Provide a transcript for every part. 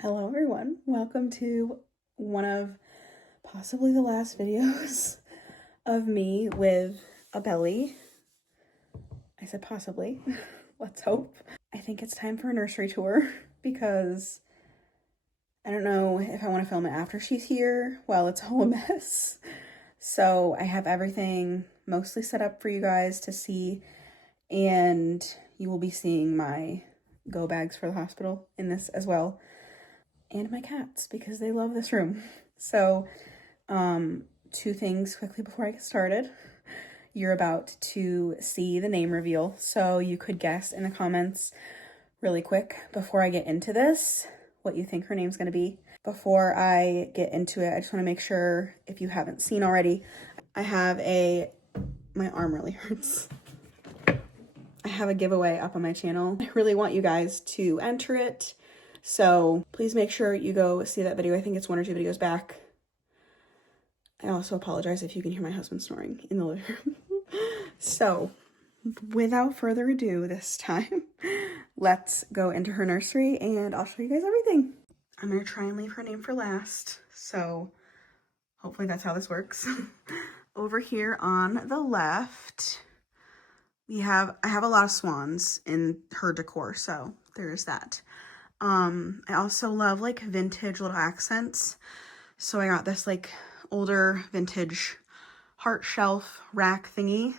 Hello everyone, welcome to one of possibly the last videos of me with a belly. I said possibly, let's hope. I think it's time for a nursery tour because I don't know if I want to film it after she's here. Well, it's all a mess. So I have everything mostly set up for you guys to see, and you will be seeing my go bags for the hospital in this as well. And my cats, because they love this room. So, two things quickly before I get started. You're about to see the name reveal, so you could guess in the comments really quick before I get into this what you think her name's going to be. Before I get into it, I just want to make sure, if you haven't seen already, I have my arm really hurts. I have a giveaway up on my channel. I really want you guys to enter it. So please make sure you go see that video. I think it's 1 or 2 videos back. I also apologize if you can hear my husband snoring in the living room. So without further ado this time, let's go into her nursery and I'll show you guys everything. I'm going to try and leave her name for last. So hopefully that's how this works. Over here on the left, I have a lot of swans in her decor. So there's that. I also love like vintage little accents. So I got this like older vintage heart shelf rack thingy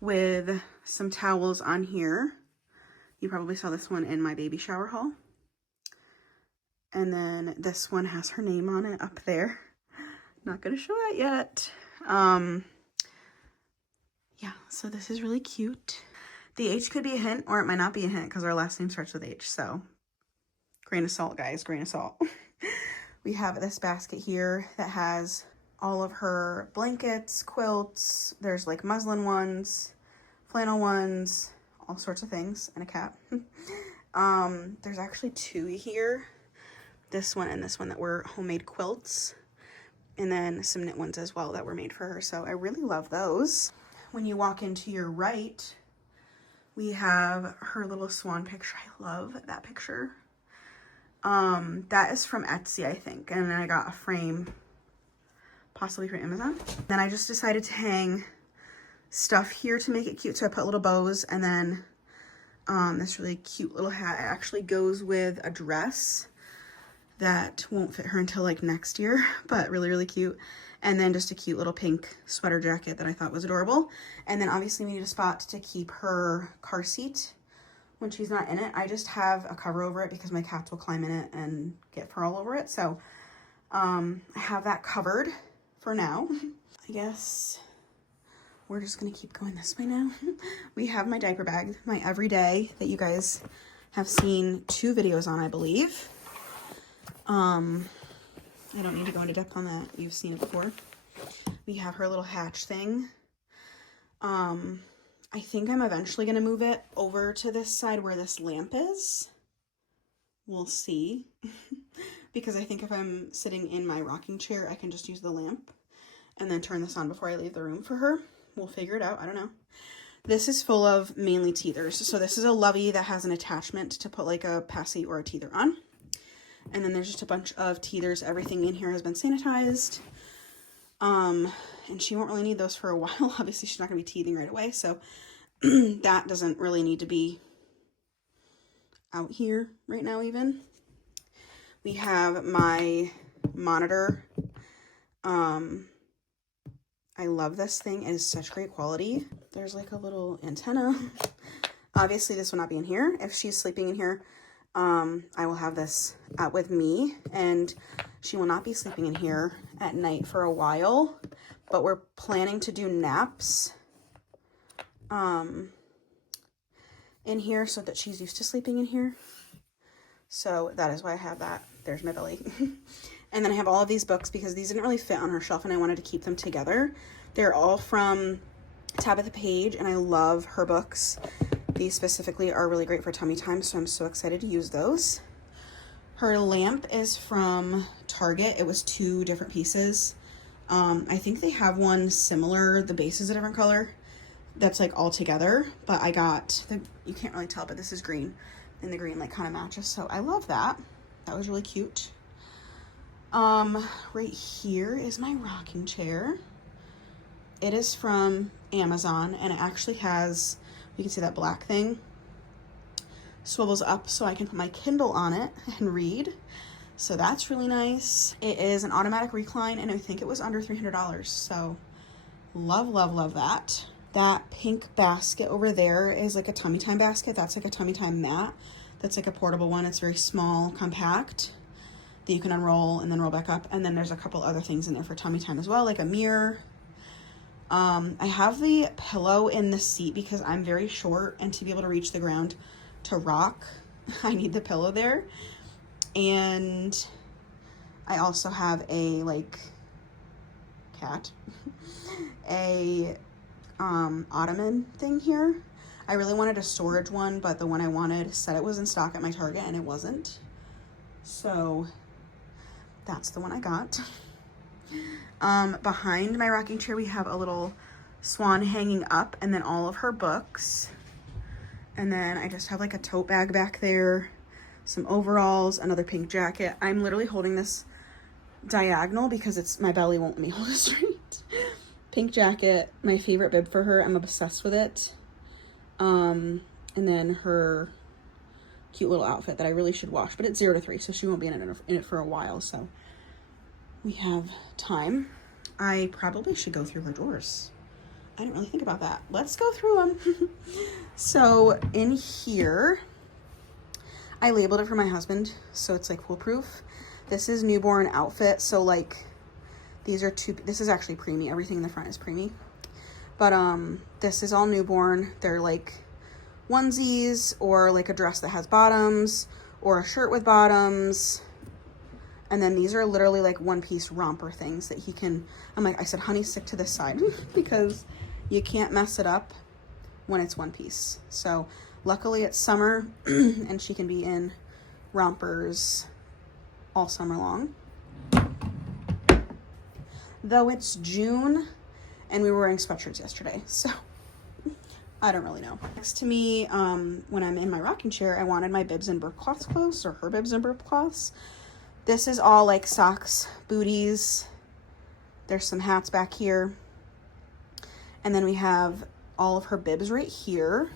with some towels on here. You probably saw this one in my baby shower haul. And then this one has her name on it up there. Not gonna show that yet. Yeah, so this is really cute. The H could be a hint or it might not be a hint because our last name starts with H, so grain of salt, guys, grain of salt. We have this basket here that has all of her blankets, quilts. There's like muslin ones, flannel ones, all sorts of things, and a cat. There's actually 2 here. This one and this one that were homemade quilts. And then some knit ones as well that were made for her. So I really love those. When you walk into your right, we have her little swan picture. I love that picture. That is from Etsy, I think. And then I got a frame, possibly from Amazon. Then I just decided to hang stuff here to make it cute. So I put little bows and then this really cute little hat. It actually goes with a dress that won't fit her until like next year, but really, really cute. And then just a cute little pink sweater jacket that I thought was adorable. And then obviously we need a spot to keep her car seat when she's not in it. I just have a cover over it because my cats will climb in it and get fur all over it. So I have that covered for now. I guess we're just gonna keep going this way now. We have my diaper bag, my everyday that you guys have seen 2 videos on, I believe. I don't need to go into depth on that. You've seen it before. We have her little hatch thing. I think I'm eventually going to move it over to this side where this lamp is. We'll see. Because I think if I'm sitting in my rocking chair, I can just use the lamp and then turn this on before I leave the room for her. We'll figure it out. I don't know. This is full of mainly teethers. So this is a lovey that has an attachment to put like a passy or a teether on. And then there's just a bunch of teethers. Everything in here has been sanitized. And she won't really need those for a while. Obviously, she's not going to be teething right away. So that doesn't really need to be out here right now even. We have my monitor. I love this thing. It is such great quality. There's like a little antenna. Obviously, this will not be in here. If she's sleeping in here, I will have this out with me, and she will not be sleeping in here at night for a while, but we're planning to do naps in here so that she's used to sleeping in here. So that is why I have that. There's my belly. And then I have all of these books because these didn't really fit on her shelf and I wanted to keep them together. They're all from Tabitha Page and I love her books. These specifically are really great for tummy time, so I'm so excited to use those. Her lamp is from Target. It was 2 different pieces. I think they have one similar. The base is a different color. That's like all together, but I got you can't really tell, but this is green and the green like kind of matches. So I love that. That was really cute. Right here is my rocking chair. It is from Amazon, and it actually has, you can see that black thing, swivels up so I can put my Kindle on it and read. So that's really nice. It is an automatic recline, and I think it was under $300. So love, love, love that. That pink basket over there is like a tummy time basket. That's like a tummy time mat. That's like a portable one. It's very small, compact, that you can unroll and then roll back up. And then there's a couple other things in there for tummy time as well, like a mirror. I have the pillow in the seat because I'm very short, and to be able to reach the ground to rock, I need the pillow there. And I also have a like cat, a ottoman thing here. I really wanted a storage one, but the one I wanted said it was in stock at my Target, and it wasn't. So that's the one I got. Behind my rocking chair, we have a little swan hanging up, and then all of her books. And then I just have like a tote bag back there, some overalls, another pink jacket. I'm literally holding this diagonal because my belly won't let me hold it straight. Pink jacket, my favorite bib for her. I'm obsessed with it. And then her cute little outfit that I really should wash, but it's 0 to 3, so she won't be in it for a while. So we have time. I probably should go through her drawers. I didn't really think about that. Let's go through them. So in here, I labeled it for my husband, so it's like foolproof. This is newborn outfit. So like this is actually preemie. Everything in the front is preemie. But this is all newborn. They're like onesies, or like a dress that has bottoms, or a shirt with bottoms. And then these are literally like one-piece romper things that he can, I said, honey, stick to this side because you can't mess it up when it's one piece. So luckily it's summer and she can be in rompers all summer long. Though it's June and we were wearing sweatshirts yesterday, so I don't really know. Next to me, when I'm in my rocking chair, I wanted my bibs and burp cloths close, or her bibs and burp cloths. This is all like socks, booties. There's some hats back here. And then we have all of her bibs right here.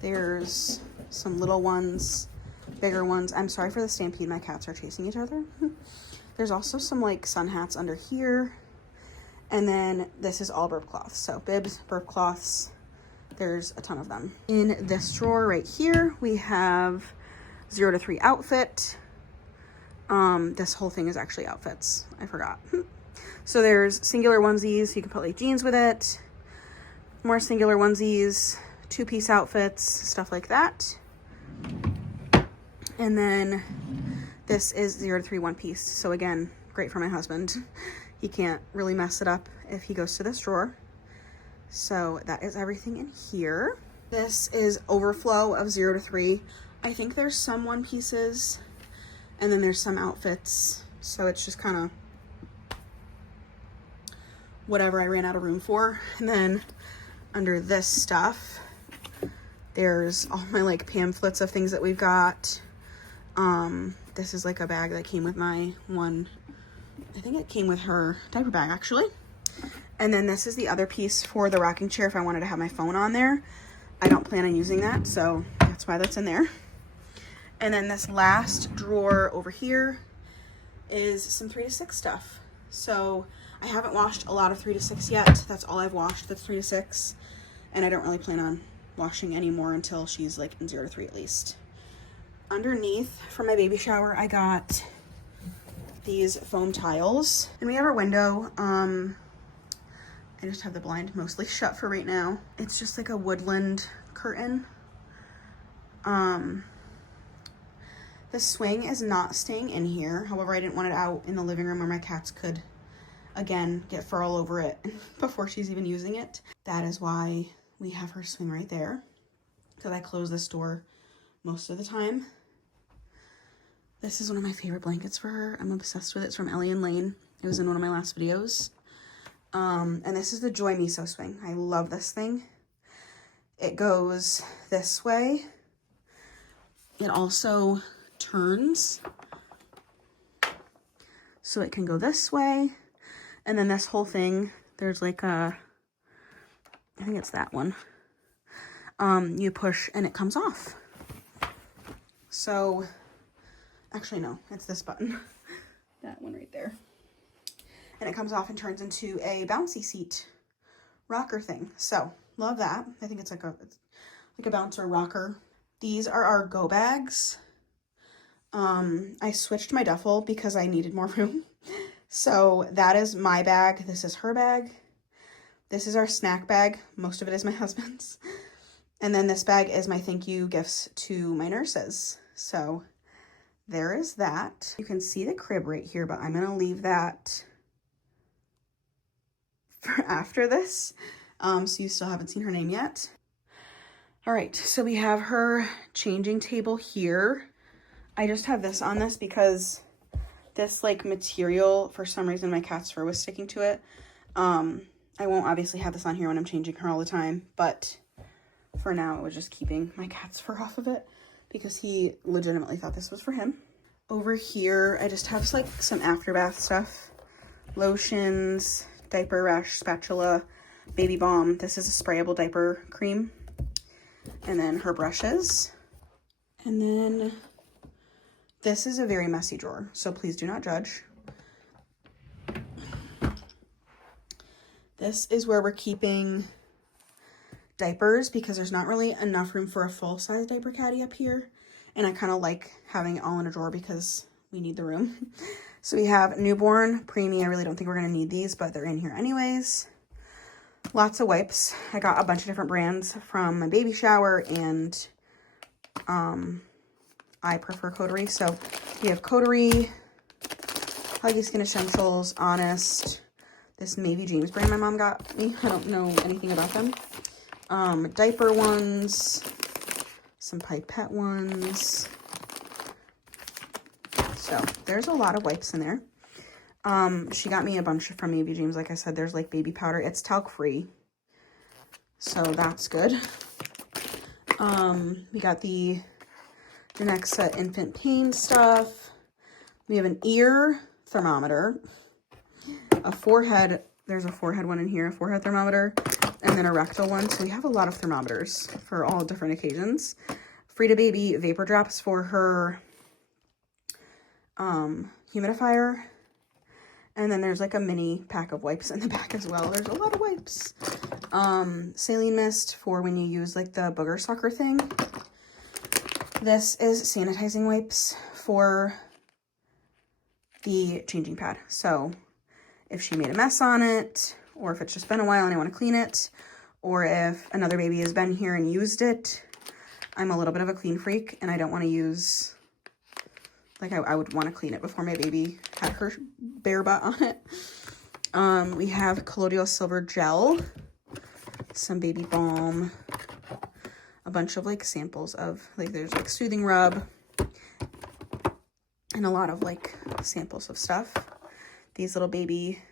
There's some little ones, bigger ones. I'm sorry for the stampede. My cats are chasing each other. There's also some like sun hats under here. And then this is all burp cloths. So bibs, burp cloths. There's a ton of them. In this drawer right here, we have 0 to 3 outfit. This whole thing is actually outfits. I forgot. So there's singular onesies. You can put like jeans with it. More singular onesies, 2-piece outfits, stuff like that. And then this is 0 to 3 1-piece. So again, great for my husband. He can't really mess it up if he goes to this drawer. So that is everything in here. This is overflow of 0 to 3. I think there's some 1-pieces and then there's some outfits. So it's just kind of whatever I ran out of room for. And then under this stuff, there's all my like pamphlets of things that we've got. This is like a bag that came with my one, I think it came with her diaper bag actually. And then this is the other piece for the rocking chair if I wanted to have my phone on there. I don't plan on using that, so that's why that's in there. And then this last drawer over here is some 3 to 6 stuff. So I haven't washed a lot of 3 to 6 yet. That's all I've washed, that's 3 to 6. And I don't really plan on washing anymore until she's like in 0 to 3 at least. Underneath, for my baby shower, I got these foam tiles. And we have our window. I just have the blind mostly shut for right now. It's just like a woodland curtain. The swing is not staying in here. However, I didn't want it out in the living room where my cats could, again, get fur all over it before she's even using it. That is why we have her swing right there, because I close this door most of the time. This is one of my favorite blankets for her. I'm obsessed with it. It's from Ellie and Lane. It was in one of my last videos. And this is the Joy Miso swing. I love this thing. It goes this way. It also turns so it can go this way. And then this whole thing, there's like a, I think it's that one. You push and it comes off. So, actually no, it's this button. That one right there. And it comes off and turns into a bouncy seat rocker thing. So, love that. I think it's like a bouncer rocker. These are our go bags. I switched my duffel because I needed more room. So that is my bag. This is her bag. This is our snack bag. Most of it is my husband's. And then this bag is my thank you gifts to my nurses. So there is that. You can see the crib right here, but I'm going to leave that for after this. So you still haven't seen her name yet. All right, so we have her changing table here. I just have this on this because this like material, for some reason my cat's fur was sticking to it. I won't obviously have this on here when I'm changing her all the time, but for now it was just keeping my cat's fur off of it because he legitimately thought this was for him. Over here, I just have like some afterbath stuff. Lotions, diaper rash spatula, baby balm. This is a sprayable diaper cream. And then her brushes. And then this is a very messy drawer, so please do not judge. This is where we're keeping diapers because there's not really enough room for a full-size diaper caddy up here. And I kind of like having it all in a drawer because we need the room. So we have newborn, preemie. I really don't think we're going to need these, but they're in here anyways. Lots of wipes. I got a bunch of different brands from my baby shower, and I prefer Coterie. So we have Coterie, Huggy Skin Essentials, Honest, this Maybe James brand my mom got me. I don't know anything about them. Diaper ones, some pipette ones. So there's a lot of wipes in there. She got me a bunch from Maybe James. Like I said, there's like baby powder. It's talc free, so that's good. We got the Genexa infant pain stuff. We have an ear thermometer, a forehead. There's a forehead one in here, a forehead thermometer, and then a rectal one. So we have a lot of thermometers for all different occasions. Frida Baby vapor drops for her humidifier. And then there's like a mini pack of wipes in the back as well. There's a lot of wipes. Saline mist for when you use like the booger sucker thing. This is sanitizing wipes for the changing pad. So if she made a mess on it, or if it's just been a while and I want to clean it, or if another baby has been here and used it, I'm a little bit of a clean freak and I don't want to use, like I would want to clean it before my baby had her bare butt on it. We have colloidal silver gel, some baby balm, a bunch of like samples of like, there's like soothing rub, and a lot of like samples of stuff. These little baby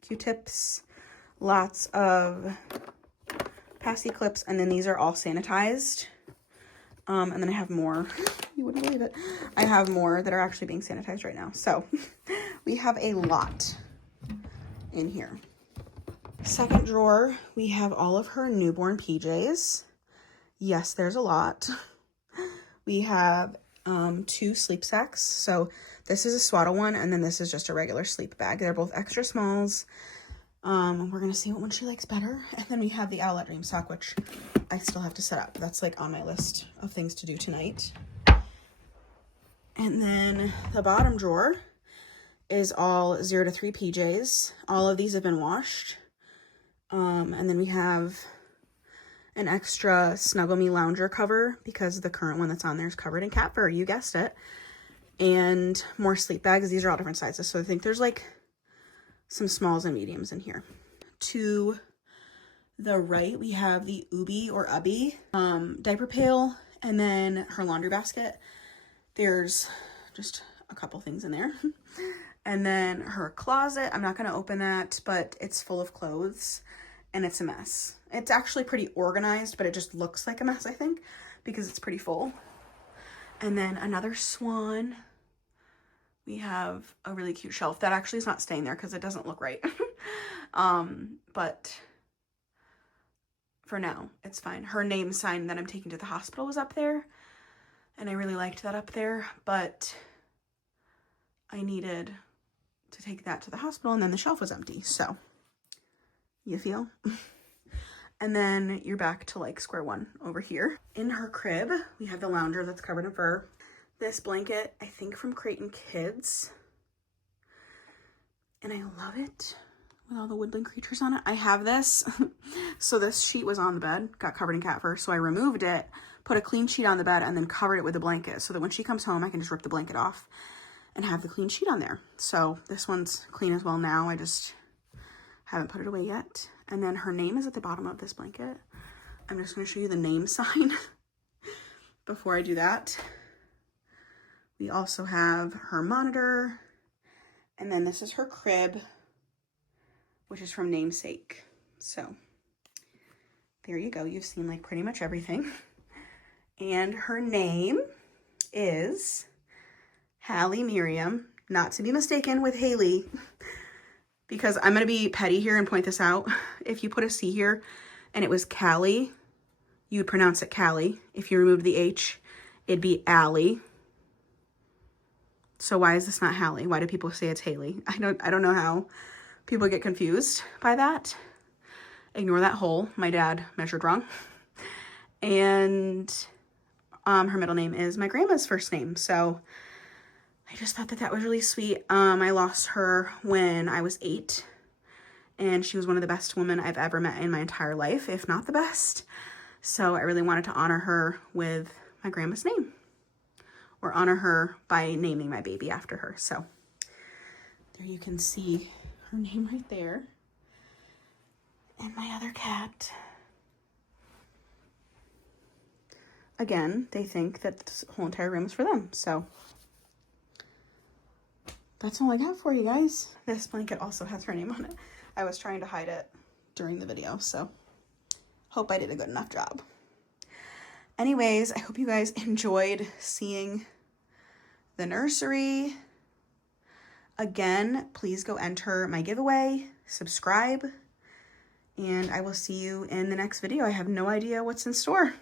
Q-tips, lots of passy clips, and then these are all sanitized. And then I have more. You wouldn't believe it. I have more that are actually being sanitized right now. So we have a lot in here. Second drawer, we have all of her newborn PJs. Yes, there's a lot. We have 2 sleep sacks. So this is a swaddle one, and then this is just a regular sleep bag. They're both extra smalls. We're gonna see what one she likes better. And then we have the Owlet Dream sock, which I still have to set up. That's like on my list of things to do tonight. And then the bottom drawer is all 0 to 3 PJs. All of these have been washed. And then we have an extra Snuggle Me Lounger cover because the current one that's on there is covered in cat fur. You guessed it. And more sleep bags. These are all different sizes. So I think there's like some smalls and mediums in here. To the right, we have the Ubi or Ubby diaper pail, and then her laundry basket. There's just a couple things in there. And then her closet. I'm not going to open that, but it's full of clothes and it's a mess. It's actually pretty organized, but it just looks like a mess, I think, because it's pretty full. And then another Swan we have a really cute shelf that actually is not staying there because it doesn't look right. But for now, it's fine. Her name sign that I'm taking to the hospital was up there, and I really liked that up there, but I needed to take that to the hospital, and then the shelf was empty, so you feel? And then you're back to like square one over here. In her crib, we have the lounger that's covered in fur. This blanket, I think from Creighton Kids, and I love it with all the woodland creatures on it. I have this. So this sheet was on the bed, got covered in cat fur, so I removed it, put a clean sheet on the bed, and then covered it with a blanket so that when she comes home, I can just rip the blanket off and have the clean sheet on there. So this one's clean as well now. I just haven't put it away yet. And then her name is at the bottom of this blanket. I'm just going to show you the name sign before I do that. We also have her monitor, and then this is her crib, which is from Namesake. So there you go. You've seen like pretty much everything. And her name is Hallie Miriam, not to be mistaken with Haley, because I'm going to be petty here and point this out. If you put a C here and it was Callie, you would pronounce it Callie. If you removed the H, it'd be Allie. So why is this not Hallie? Why do people say it's Haley? I don't know how people get confused by that. Ignore that hole. My dad measured wrong. And her middle name is my grandma's first name. So I just thought that that was really sweet. I lost her when I was 8, and she was one of the best women I've ever met in my entire life, if not the best. So I really wanted to honor her with my grandma's name, or honor her by naming my baby after her. So there you can see her name right there. And my other cat. Again, they think that this whole entire room is for them. So that's all I got for you guys. This blanket also has her name on it. I was trying to hide it during the video, so hope I did a good enough job. Anyways, I hope you guys enjoyed seeing the nursery. Again, please go enter my giveaway, subscribe, and I will see you in the next video. I have no idea what's in store.